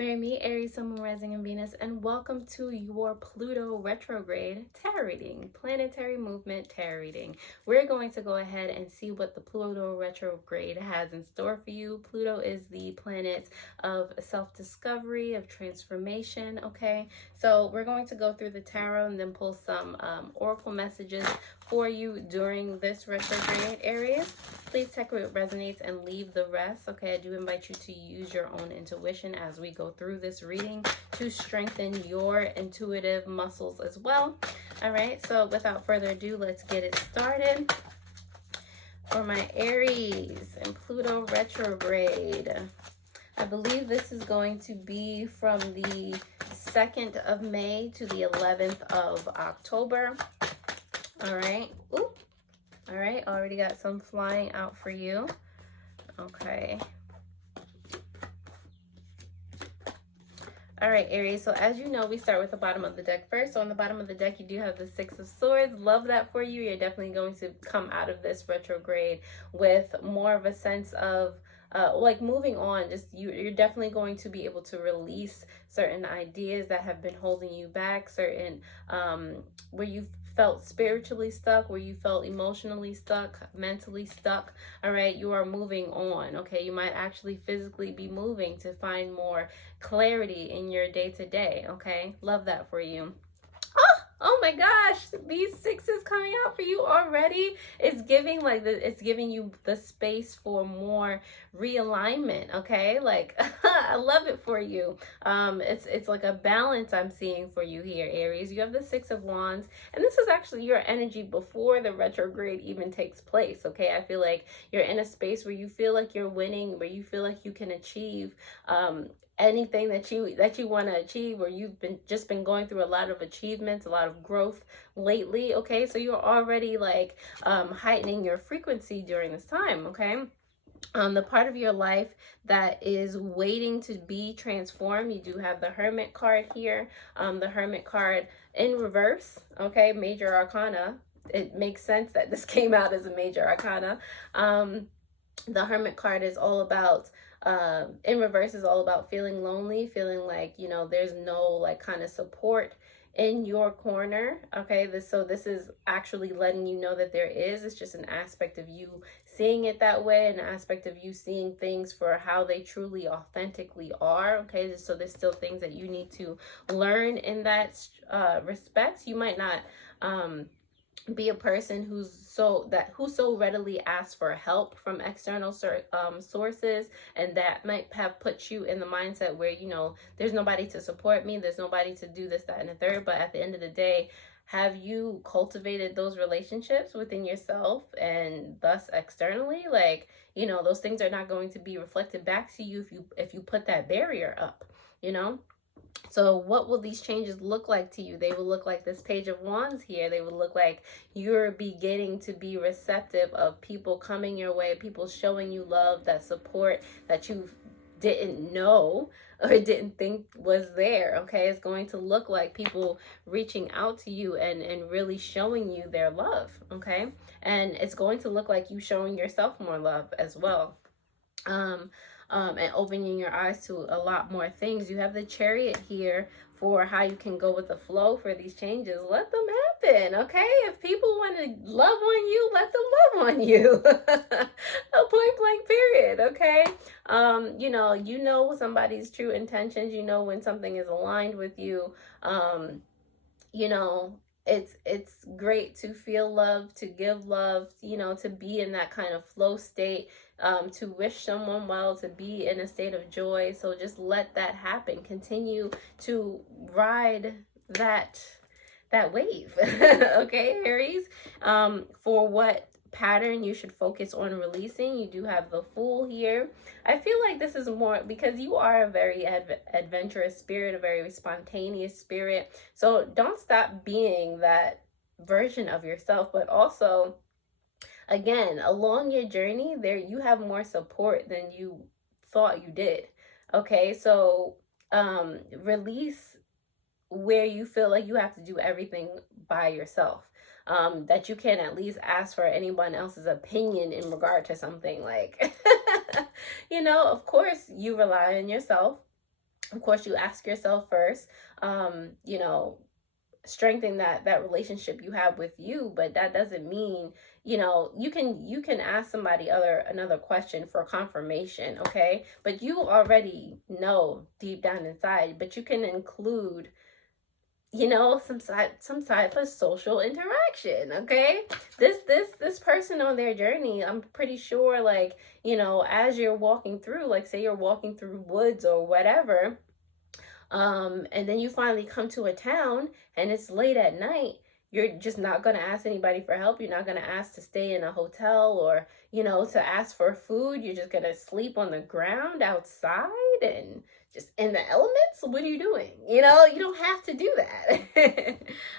Marry me, Aries, Sun, Moon, Rising, and Venus, and welcome to your Pluto retrograde tarot reading, planetary movement tarot reading. We're going to go ahead and see what the Pluto retrograde has in store for you. Pluto is the planet of self-discovery, of transformation, okay? So we're going to go through the tarot and then pull some oracle messages for you during this retrograde, Aries. Please check what resonates and leave the rest. Okay, I do invite you to use your own intuition as we go through this reading to strengthen your intuitive muscles as well. All right, so without further ado, let's get it started. For my Aries and Pluto retrograde, I believe this is going to be from the 2nd of May to the 11th of October. All right. Ooh. All right, already got some flying out for you. Okay. All right, Aries, so as you know, we start with the bottom of the deck first. So on the bottom of the deck, you do have the 6 of Swords. Love that for you. You're definitely going to come out of this retrograde with more of a sense of like moving on. Just you're definitely going to be able to release certain ideas that have been holding you back, certain where you've felt spiritually stuck, where you felt emotionally stuck, mentally stuck. All right, you are moving on. Okay, you might actually physically be moving to find more clarity in your day-to-day. Okay, love that for you. Oh my gosh, these 6s coming out for you already. It's giving it's giving you the space for more realignment, okay? Like I love it for you. It's like a balance I'm seeing for you here, Aries. You have the 6 of Wands, and this is actually your energy before the retrograde even takes place, okay? I feel like you're in a space where you feel like you're winning, where you feel like you can achieve anything that you want to achieve, or you've been going through a lot of achievements, a lot of growth lately, okay? So you're already like heightening your frequency during this time, okay? The part of your life that is waiting to be transformed, you do have the Hermit card here. The Hermit card in reverse, okay? Major Arcana. It makes sense that this came out as a Major Arcana. The Hermit card is all about in reverse is all about feeling lonely, feeling like, you know, there's no like kind of support in your corner, okay? This is actually letting you know that there is. It's just an aspect of you seeing it that way, an aspect of you seeing things for how they truly authentically are, okay? So there's still things that you need to learn in that respect. You might not be a person who so readily asks for help from external sources, and that might have put you in the mindset where, you know, there's nobody to support me, there's nobody to do this, that, and the third. But at the end of the day, have you cultivated those relationships within yourself and thus externally? Like, you know, those things are not going to be reflected back to you if you put that barrier up, you know? So what will these changes look like to you? They will look like this Page of Wands here. They will look like you're beginning to be receptive of people coming your way, people showing you love, that support that you didn't know or didn't think was there, okay? It's going to look like people reaching out to you and really showing you their love, okay? And it's going to look like you showing yourself more love as well. And opening your eyes to a lot more things. You have the Chariot here for how you can go with the flow for these changes. Let them happen, okay? If people want to love on you, let them love on you. A point blank period, okay? You know somebody's true intentions. You know when something is aligned with you. You know, it's great to feel love, to give love, you know, to be in that kind of flow state, to wish someone well, to be in a state of joy. So just let that happen. Continue to ride that wave. Okay, Aries. For what pattern you should focus on releasing, you do have the Fool here. I feel like this is more because you are a very adventurous spirit, a very spontaneous spirit. So don't stop being that version of yourself, but also, again, along your journey there, you have more support than you thought you did, okay? So release where you feel like you have to do everything by yourself, that you can at least ask for anyone else's opinion in regard to something. Like, you know, of course you rely on yourself, Of course, you ask yourself first, you know, strengthen that relationship you have with you, but that doesn't mean, you know, you can ask somebody another question for confirmation, okay? But you already know deep down inside, but you can include, you know, some type of social interaction, okay? This person on their journey, I'm pretty sure, like, you know, as you're walking through, like, say you're walking through woods or whatever, and then you finally come to a town and it's late at night, you're just not going to ask anybody for help. You're not going to ask to stay in a hotel or, you know, to ask for food. You're just going to sleep on the ground outside and just in the elements. What are you doing? You know, you don't have to do that.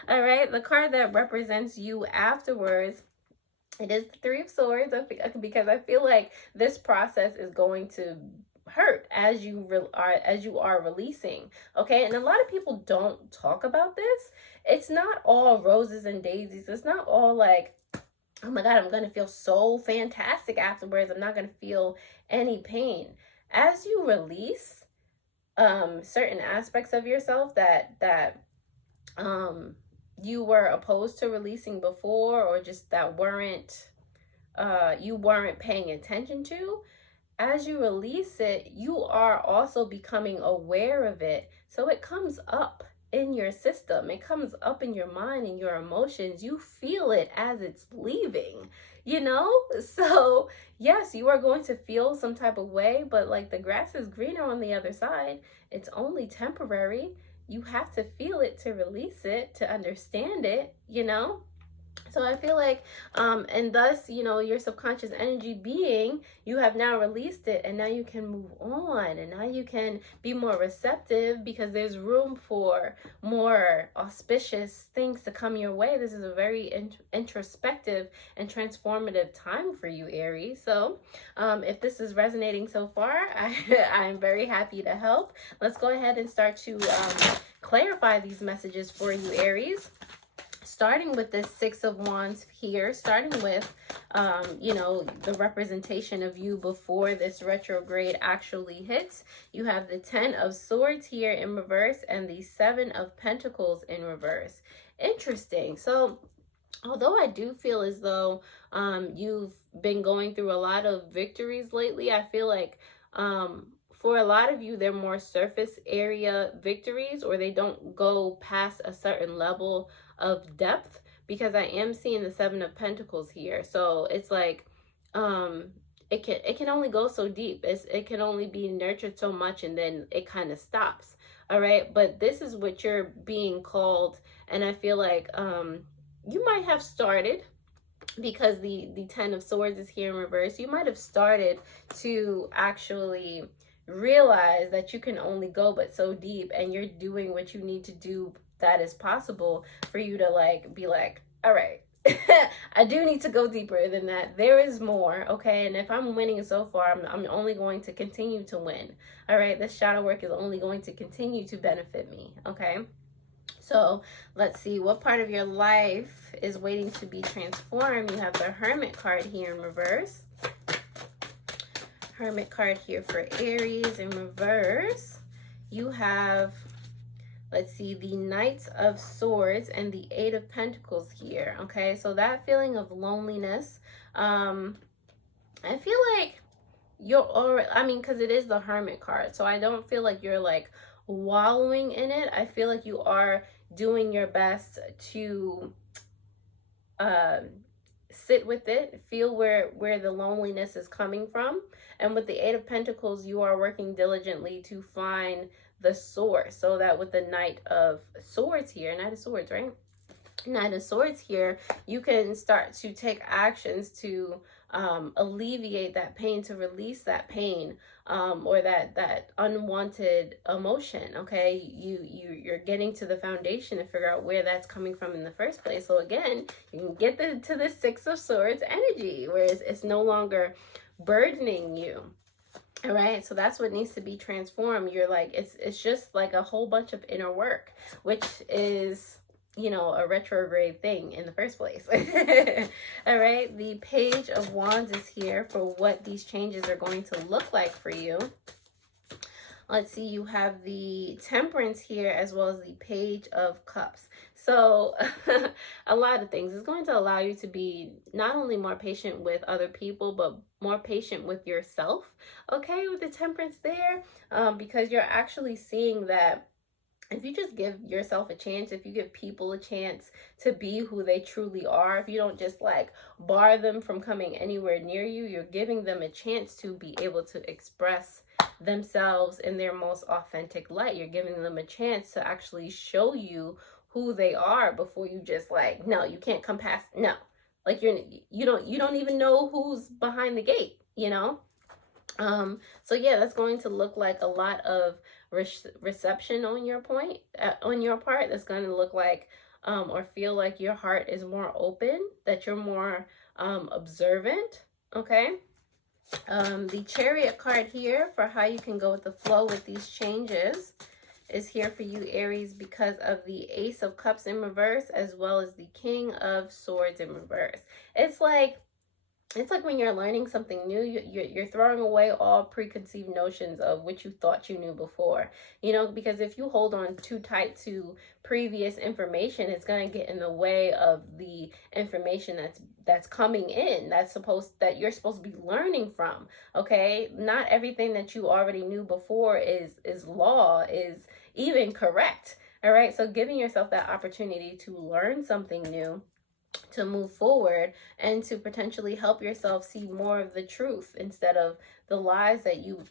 All right. The card that represents you afterwards, it is the Three of Swords, because I feel like this process is going to hurt as you are releasing, okay? And a lot of people don't talk about this. It's not all roses and daisies. It's not all like, oh my god, I'm gonna feel so fantastic afterwards, I'm not gonna feel any pain. As you release certain aspects of yourself that you were opposed to releasing before, or just that you weren't paying attention to, as you release it, you are also becoming aware of it. So it comes up in your system. It comes up in your mind and your emotions. You feel it as it's leaving, you know? So yes, you are going to feel some type of way, but like the grass is greener on the other side. It's only temporary. You have to feel it to release it, to understand it, you know? So I feel like, and thus, you know, your subconscious energy being, you have now released it, and now you can move on, and now you can be more receptive because there's room for more auspicious things to come your way. This is a very introspective and transformative time for you, Aries. So if this is resonating so far, I'm very happy to help. Let's go ahead and start to clarify these messages for you, Aries. Starting with this Six of Wands here, starting with, you know, the representation of you before this retrograde actually hits. You have the Ten of Swords here in reverse and the Seven of Pentacles in reverse. Interesting. So, although I do feel as though you've been going through a lot of victories lately, I feel like for a lot of you, they're more surface area victories, or they don't go past a certain level of depth, because I am seeing the Seven of Pentacles here. So it's like it can only go so deep. It can only be nurtured so much, and then it kind of stops. All right, but this is what you're being called, and I feel like you might have started, because the Ten of Swords is here in reverse. You might have started to actually realize that you can only go but so deep, and you're doing what you need to do that is possible for you to like be like, all right, I do need to go deeper than that. There is more, okay? And if I'm winning so far, I'm only going to continue to win. All right, this shadow work is only going to continue to benefit me, okay? So let's see, what part of your life is waiting to be transformed? You have the Hermit card here in reverse. Hermit card here for Aries in reverse. You have, let's see, the Knight of Swords and the Eight of Pentacles here, okay? So that feeling of loneliness, I feel like you're already, I mean, because it is the Hermit card, so I don't feel like you're like wallowing in it. I feel like you are doing your best to sit with it, feel where the loneliness is coming from. And with the Eight of Pentacles, you are working diligently to find the source, so that with the Knight of Swords here, Knight of Swords, right? Knight of Swords here, you can start to take actions to alleviate that pain, to release that pain, or that unwanted emotion, okay? You're getting to the foundation to figure out where that's coming from in the first place. So again, you can get to the Six of Swords energy, where it's no longer burdening you. All right, so that's what needs to be transformed. You're like, it's just like a whole bunch of inner work, which is, you know, a retrograde thing in the first place. All right, the Page of Wands is here for what these changes are going to look like for you. let's see, you have the Temperance here as well as the Page of Cups. So a lot of things. It's going to allow you to be not only more patient with other people, but more patient with yourself, okay, with the Temperance there, because you're actually seeing that if you just give yourself a chance, if you give people a chance to be who they truly are, if you don't just like bar them from coming anywhere near you, you're giving them a chance to be able to express themselves in their most authentic light. You're giving them a chance to actually show you who they are before you just like, no, you can't come past, no. Like you don't even know who's behind the gate, you know? So yeah, that's going to look like a lot of reception on your part. That's going to look like or feel like your heart is more open, that you're more observant, okay? The Chariot card here for how you can go with the flow with these changes is here for you, Aries, because of the Ace of Cups in reverse as well as the King of Swords in reverse. It's like when you're learning something new, you're throwing away all preconceived notions of what you thought you knew before, you know, because if you hold on too tight to previous information, it's going to get in the way of the information that's coming in, that you're supposed to be learning from, okay? Not everything that you already knew before is law, is even correct, all right? So giving yourself that opportunity to learn something new, to move forward, and to potentially help yourself see more of the truth instead of the lies that you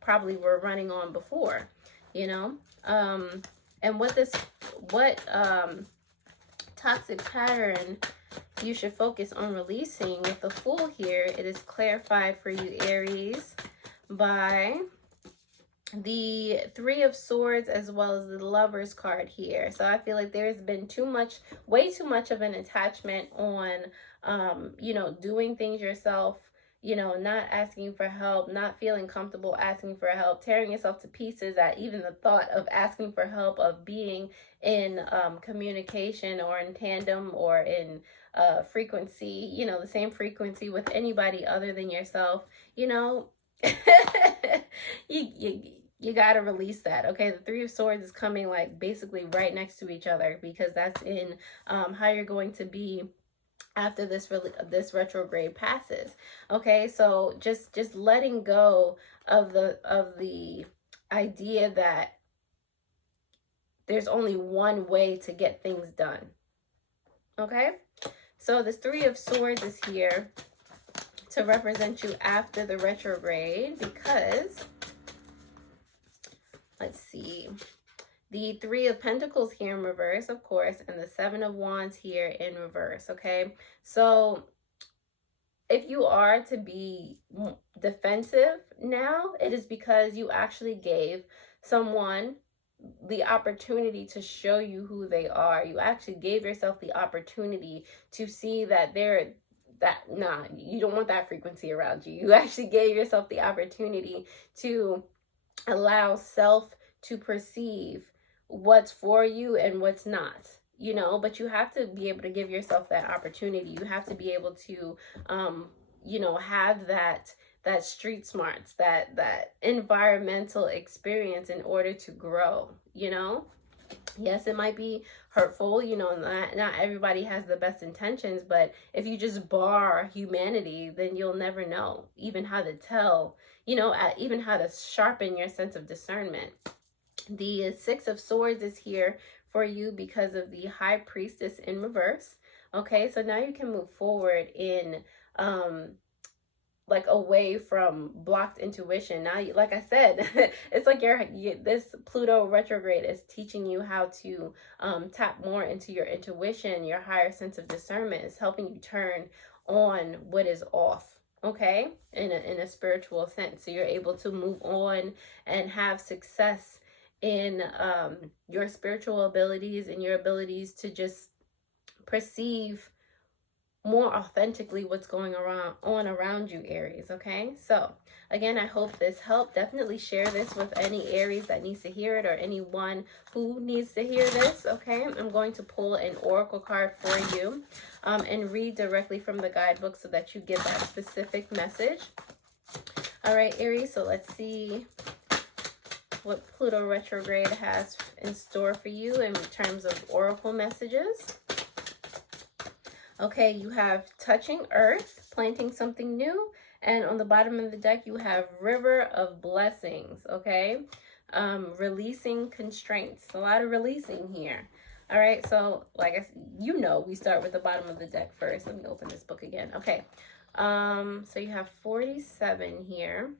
probably were running on before, you know? And what toxic pattern you should focus on releasing with the Fool here, it is clarified for you, Aries, by the Three of Swords as well as the Lovers card here. So I feel like there's been way too much of an attachment on, you know, doing things yourself, you know, not asking for help, not feeling comfortable asking for help, tearing yourself to pieces at even the thought of asking for help, of being in communication or in tandem or in frequency, you know, the same frequency with anybody other than yourself, you know. You got to release that, okay? The Three of Swords is coming like basically right next to each other, because that's in how you're going to be after this retrograde passes, okay? So just letting go of the idea that there's only one way to get things done, okay? So this Three of Swords is here to represent you after the retrograde, because let's see, the Three of Pentacles here in reverse, of course, and the Seven of Wands here in reverse, okay? So if you are to be defensive now, it is because you actually gave someone the opportunity to show you who they are. You actually gave yourself the opportunity to see that you don't want that frequency around you. You actually gave yourself the opportunity to allow self to perceive what's for you and what's not, you know, but you have to be able to give yourself that opportunity. You have to be able to, you know, have that street smarts, that environmental experience in order to grow, you know. Yes, it might be hurtful, you know, not everybody has the best intentions, but if you just bar humanity, then you'll never know even how to tell, you know, even how to sharpen your sense of discernment. The Six of Swords is here for you because of the High Priestess in reverse. Okay, so now you can move forward in like away from blocked intuition. Now, like I said, it's like this Pluto retrograde is teaching you how to tap more into your intuition, your higher sense of discernment. Is helping you turn on what is off, okay, in a spiritual sense. So you're able to move on and have success in your spiritual abilities and your abilities to just perceive more authentically what's going on around you, Aries, okay? So again, I hope this helped. Definitely share this with any Aries that needs to hear it, or anyone who needs to hear this, okay? I'm going to pull an oracle card for you and read directly from the guidebook so that you get that specific message. All right, Aries, so let's see what Pluto retrograde has in store for you in terms of oracle messages. Okay, you have touching earth, planting something new. And on the bottom of the deck, you have river of blessings, okay? Releasing constraints. A lot of releasing here. All right, so like I said, you know, we start with the bottom of the deck first. Let me open this book again. Okay, so you have 47 here.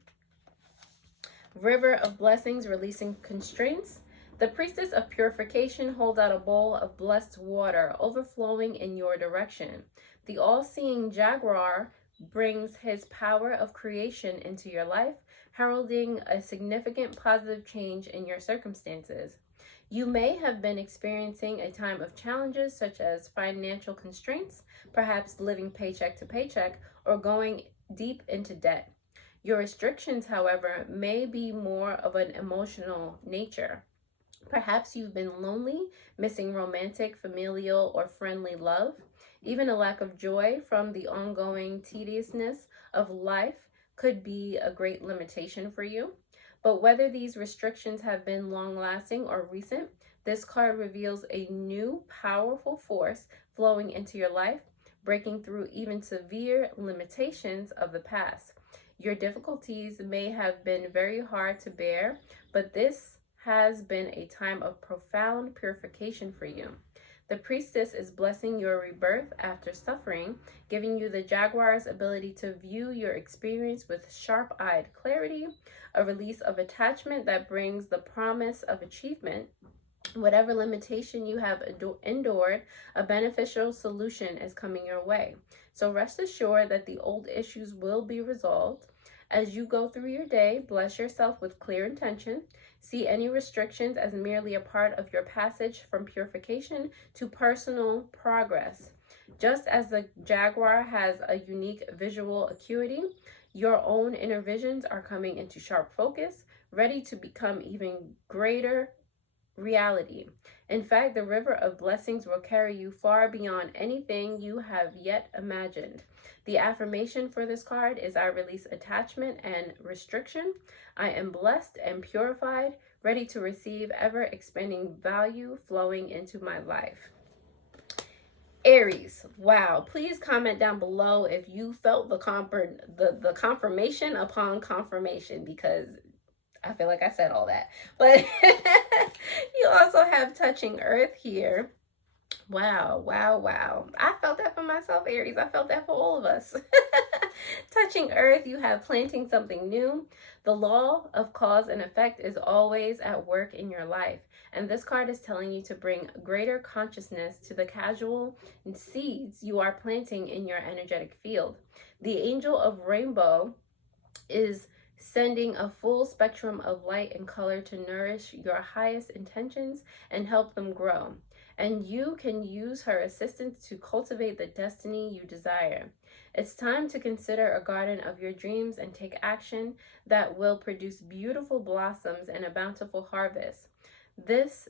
River of blessings, releasing constraints. The priestess of purification holds out a bowl of blessed water overflowing in your direction. The all-seeing jaguar brings his power of creation into your life, heralding a significant positive change in your circumstances. You may have been experiencing a time of challenges such as financial constraints, perhaps living paycheck to paycheck, or going deep into debt. Your restrictions, however, may be more of an emotional nature. Perhaps you've been lonely, missing romantic, familial, or friendly love. Even a lack of joy from the ongoing tediousness of life could be a great limitation for you. But whether these restrictions have been long-lasting or recent, this card reveals a new, powerful force flowing into your life, breaking through even severe limitations of the past. Your difficulties may have been very hard to bear, but this has been a time of profound purification for you. The priestess is blessing your rebirth after suffering, giving you the jaguar's ability to view your experience with sharp-eyed clarity, a release of attachment that brings the promise of achievement. Whatever limitation you have endured, a beneficial solution is coming your way. So rest assured that the old issues will be resolved. As you go through your day, bless yourself with clear intention. See any restrictions as merely a part of your passage from purification to personal progress. Just as the jaguar has a unique visual acuity, your own inner visions are coming into sharp focus, ready to become even greater reality. In fact, the river of blessings will carry you far beyond anything you have yet imagined. The affirmation for this card is: I release attachment and restriction. I am blessed and purified, ready to receive ever-expanding value flowing into my life. Aries, wow, please comment down below if you felt the confirmation upon confirmation, because I feel like I said all that. But you also have touching earth here. Wow, wow, wow. I felt that for myself, Aries. I felt that for all of us. Touching earth, you have planting something new. The law of cause and effect is always at work in your life. And this card is telling you to bring greater consciousness to the casual seeds you are planting in your energetic field. The angel of rainbow is sending a full spectrum of light and color to nourish your highest intentions and help them grow. And you can use her assistance to cultivate the destiny you desire. It's time to consider a garden of your dreams and take action that will produce beautiful blossoms and a bountiful harvest. Is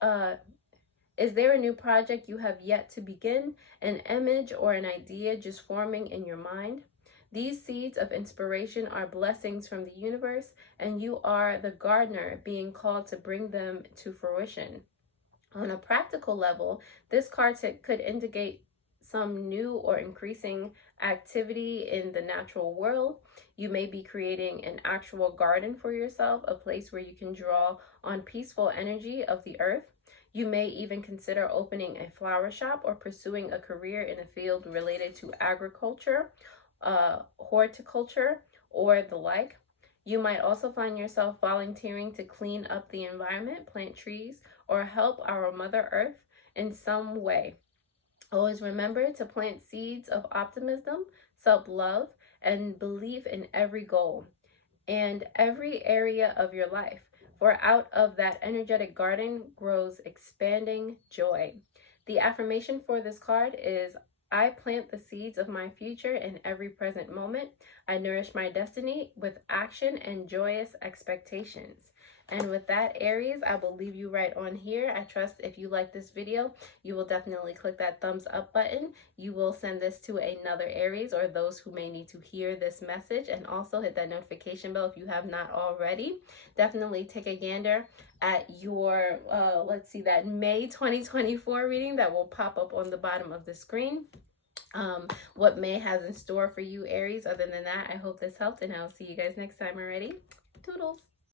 there a new project you have yet to begin? An image or an idea just forming in your mind? These seeds of inspiration are blessings from the universe, and you are the gardener being called to bring them to fruition. On a practical level, this card could indicate some new or increasing activity in the natural world. You may be creating an actual garden for yourself, a place where you can draw on peaceful energy of the earth. You may even consider opening a flower shop or pursuing a career in a field related to agriculture, horticulture, or the like. You might also find yourself volunteering to clean up the environment, plant trees, or help our Mother Earth in some way. Always remember to plant seeds of optimism, self-love, and belief in every goal and every area of your life. For out of that energetic garden grows expanding joy. The affirmation for this card is: I plant the seeds of my future in every present moment. I nourish my destiny with action and joyous expectations. And with that, Aries, I will leave you right on here. I trust if you like this video, you will definitely click that thumbs up button. You will send this to another Aries or those who may need to hear this message, and also hit that notification bell if you have not already. Definitely take a gander at your, let's see, that May 2024 reading that will pop up on the bottom of the screen. What May has in store for you, Aries. Other than that, I hope this helped, and I'll see you guys next time already. Toodles.